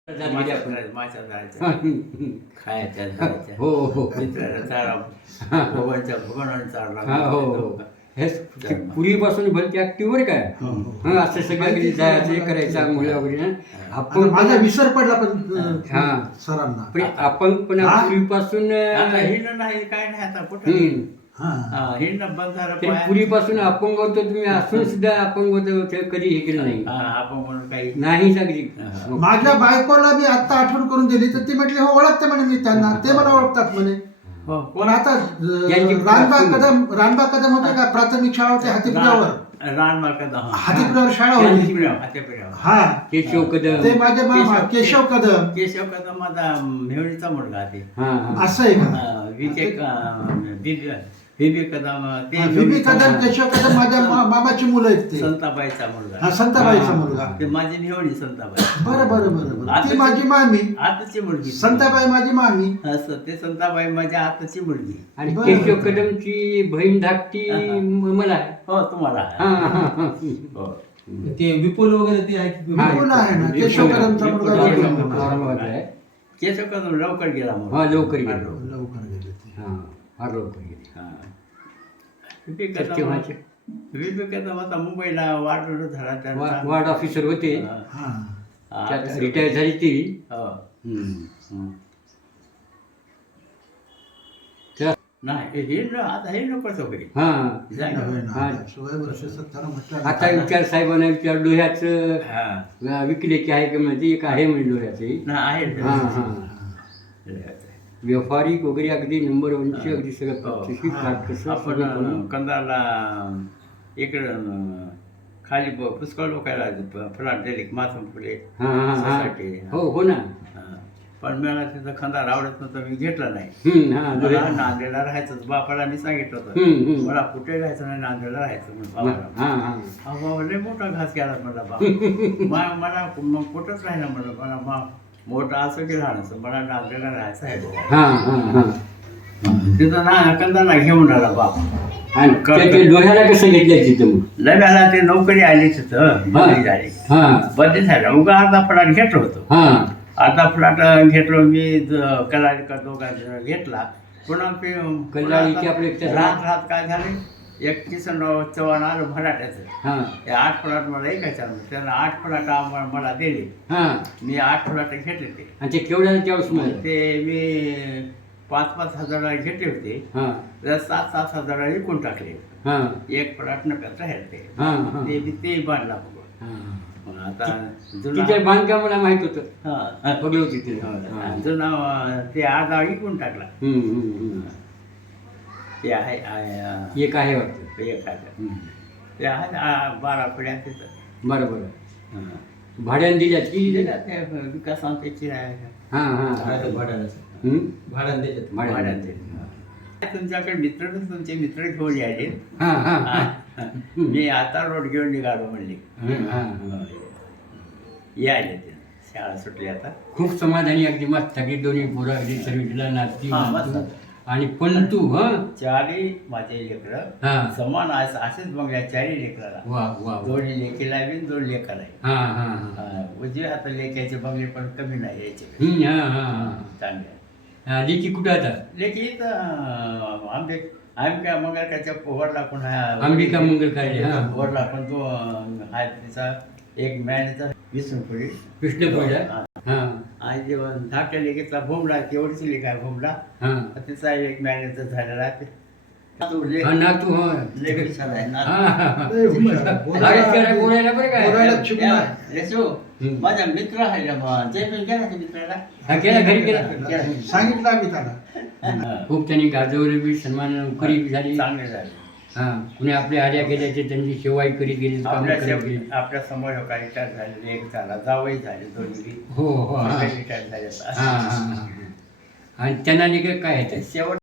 मासा धरायचा खायच्या धरायच्या हो हो मित्राला चारा भगवान चारला हो हो हे पूर्वीपासून भलती ऍक्टिव्ह बरं काय हं असं सगळं कधी जायचं हे करायचं आंघोळ्या वगैरे ना आपण माझा विसर पडला पण हा सरांना आपण पण पूर्वीपासून आता हिंड नाही काय नाही आता कुठं हिंड बंद झालं पूर्वीपासून अपंग होतो तुम्ही असून सुद्धा अपंग होतो ते कधी हे केलं नाही आपण म्हणून काही नाही अगदी माझ्या बायकोला मी आता आठवण करून दिली तर ती म्हटली हो ओळखते म्हणे मी त्यांना ते मला ओळखतात म्हणे पण आता रानबाग कदम होते का प्राथमिक शाळा होती हातीपुरावर हातीपुरावर शाळा होती हा केशव कदम ते माझे मामा केशव कदम माझा मेहणीचा मुलगा ते असं आहे का बीबी कदम बीबी कदम केशव कदम माझ्या मामाची मुलं आहेत ते संताबाईचा मुलगा हा संताबाईचा मुलगा ते माझी मेहणी संताबाई बरं बरं बरं बरं ती माझी मामी आताची मुलगी संताबाई माझी मामी असं ते संताबाई माझ्या आताची मुलगी आणि केशव कदमची बहीण धाकटी मला आहे. हो तुम्हाला हो ते विपुल वगैरे ते आहे विपुल आहे ना केशव कदमचा मुलगा केशव कदम लवकर गेला हा लवकर गेला लवकर गेले ते हा फार लवकर गेले विवेक कदम आता मुंबईला वाढ झाला त्यांचा वार्ड ऑफिसर होते हा रिटायर झाली ती नाही हे आता हे नको सगळे आता विचार साहेबांना विचार लोह्याचं विकले की आहे का म्हणजे एक आहे म्हणजे लोह्याचं आहे व्यापारिक वगैरे अगदी नंबर वनची अगदी सगळं आपण कंदारला इकडं खाली पुष्कळ लोकायला फुलाट दिले माथून फुले हो हो ना पण मला तिथं खंदार आवडत नव्हतं मी घेतला नाही मला नांदेडला राहायचं बापाला मी सांगितलं होतं मला कुठे राहायचं नाही नांदेडला राहायचं म्हणून बाबाला लय मोठा घास केला म्हणला बाबा मला मग कुठंच राहिला म्हणलं मला मोठं असं की राहणं मला नांदेडला राहायचं आहे तिथं ना कंदारला घेऊन आला बाप लोह्याला कसं घेतलं तिथं लग्नाला ते नोकरी आली तिथं बदली झाली बदली झाली उगा अर्धा फुलाट घेतलं होतं अर्धा फुलाट घेतलो मी कलाडी दोघा घेतला पुन्हा ते राहत राहत काय झाले एक किसनराव चव्हाण आलं मराठ्याचं ते 8 फुलाट मला ऐकायचं त्यांना 8 फुलाट मला दिले मी 8 फुलाट घेतले ते आणि ते केवढ्याला त्यावेळेस ते मी 5-5 हजाराला घेतले होते तर 7-7 हजाराला विकून टाकले एक फुलाट नका राहील ते बांधला आता तिथे बांधकाम मला माहित होतं बघलं होती जुना ते अर्धा विकून टाकला ते आहे एक आहे वाटतं एक आहे ते आहे 12 पिढ्या तिथं बरं बरं भाड्याने दिल्यात की विकासांची भाड्याने देतात भाड्याने तुमच्याकडे मित्र तुमचे मित्र घेऊन यायले मी आता रोड घेऊन निघालो म्हणले यायले ते शाळा सुटली आता खूप समाधानी अगदी मस्त सगळी दोन्ही पोरं अगदी सर्विसला नाचती आणि पण तू चारही माझे लेकरं समान असेच बघल्या 4 लेकराला दोन्ही लेकीला बी 2 लेकर आहे उजवे आता लेक्याचे बंगले पण कमी नाही यायचे चांगले लेकी कुठं आता लेकी तर आंबिका मंगलकाच्या वरला पण अंबिका मंगल काय वरला पण तो आहे तिचा एक मॅनेचा विष्णुपुरी आणि जेव्हा धाकट्या लेकीचा भोमला तेवढीची लेख आहे भोमला तिचा एक मॅनेजर झालेला आहे माझा मित्र आहे जयपण गेला मित्राला घरी गेला सांगितलं आम्ही त्याला खूप त्यांनी गाजवली बी सन्मान नोकरी झाली चांगले झाले कुणी आपल्या आड्या गेल्याचे त्यांची सेवाही करीत गेली आपल्या समोर काही रिटायर झालेले एक झाला जावई झाले दोन्ही हो रिटायर झाले आणि त्यांना काय शेवट